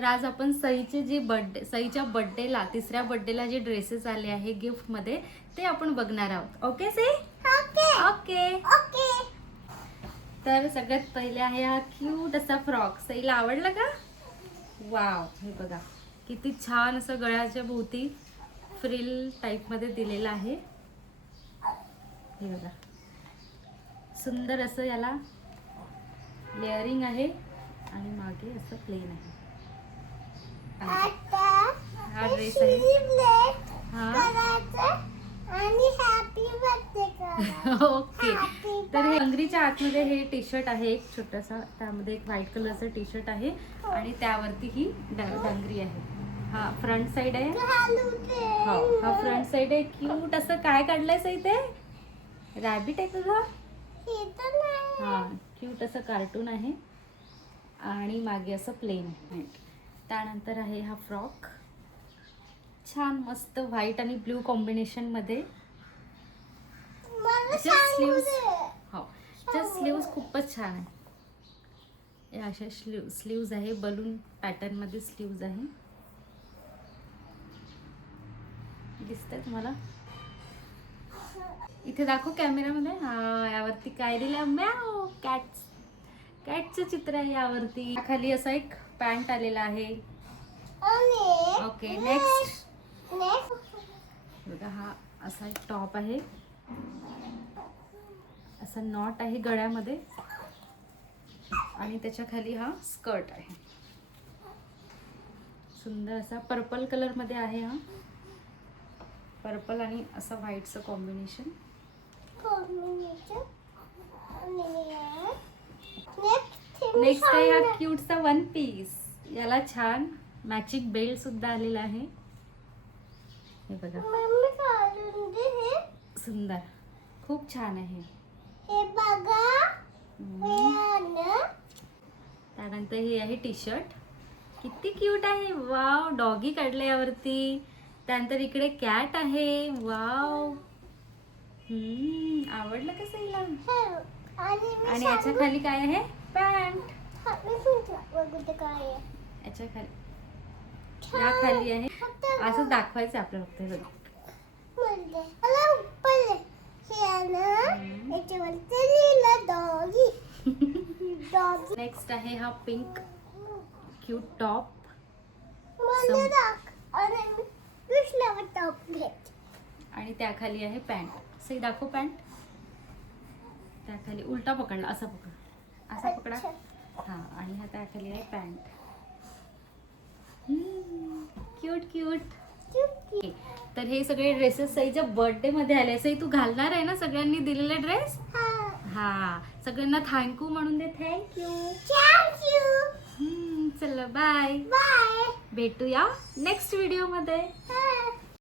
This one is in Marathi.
तर आज आपण सईचे जे सईच्या बर्थडेला, तिसऱ्या बर्थडेला जे ड्रेसेस आले आहे गिफ्ट मध्ये ते आपण बघणार आहोत. ओके सई? ओके. तर सगळ्यात पहिले आहे हा क्यूट असा फ्रॉक. सईला आवडला का? वाव, हे बघा किती छान असं गळ्याच्या भोवती फ्रिल टाइप मध्ये दिलेलं आहे. हे बघा सुंदर असं याला लेअरिंग आहे आणि मागे असं प्लेन आहे. हा ड्रेस आहे. ओके. तर हे अंगरीच्या आतमध्ये हे टी शर्ट आहे एक छोटासा, त्यामध्ये एक व्हाईट कलरचं टी शर्ट आहे आणि त्यावरती ही डांगरी आहे. हा फ्रंट साइड आहे. हो, हा फ्रंट साइड आहे. क्यूट असं काय काढलंयस इथे? रॅबिट आहे तुझा? हा, क्यूट असं कार्टून आहे आणि मागे असं प्लेन आहे. त्यानंतर आहे हा फ्रॉक, छान मस्त व्हाईट आणि ब्ल्यू कॉम्बिनेशन मध्ये. स्लीव्स खूपच छान आहे. या अशा स्लीव्स आहे, बलून पॅटर्न मध्ये स्लीव्स आहे. दिसतंय तुम्हाला? इथे दाखव कॅमेरामध्ये. हा, यावरती काय दिलं? मॅव, कॅटचं चित्र आहे यावरती. खाली असा एक पॅन्ट आलेला आहे. ओके, नेक्स्ट बघा, हा असा एक टॉप आहे, असा नॉट आहे गळ्यामध्ये आणि त्याच्या खाली हा स्कर्ट आहे. सुंदर असा पर्पल कलर मध्ये आहे. हा पर्पल आणि असं व्हाईटचं कॉम्बिनेशन. नेक्स्ट आहे हा क्यूटचा वन पीस. याला छान मॅचिंग बेल्ट सुद्धा आलेला आहे. हे बघा सुंदर, खूप छान आहे. त्यानंतर हे आहे टी शर्ट, किती क्यूट आहे. वाव, डॉगी काढले यावरती. त्यानंतर इकडे कॅट आहे. वाव, आवडलं का सईला? आणि याच्या खाली काय आहे? पॅन्ट. याच्या खाली, या खाली आहे. असं दाखवायचं आपल्याला फक्त. नेक्स्ट आहे हा पिंक क्यूट टॉप आणि त्याखाली आहे पॅन्ट. सई दाखव पॅन्ट. त्याखाली उलटा पकडला, असा पकड, असा पकडा. हा, आणि हा त्याखाली आहे पॅन्ट. Cute cute. तर हे सगळे ड्रेसेस सईच्या बर्थडे मध्ये आले. सई तू घालणार आहे ना सगळ्यांनी दिलेले ड्रेस? हा, सगळ्यांना थँक्यू म्हणून दे. थँक्यू. चला बाय. भेटूया नेक्स्ट व्हिडिओ मध्ये.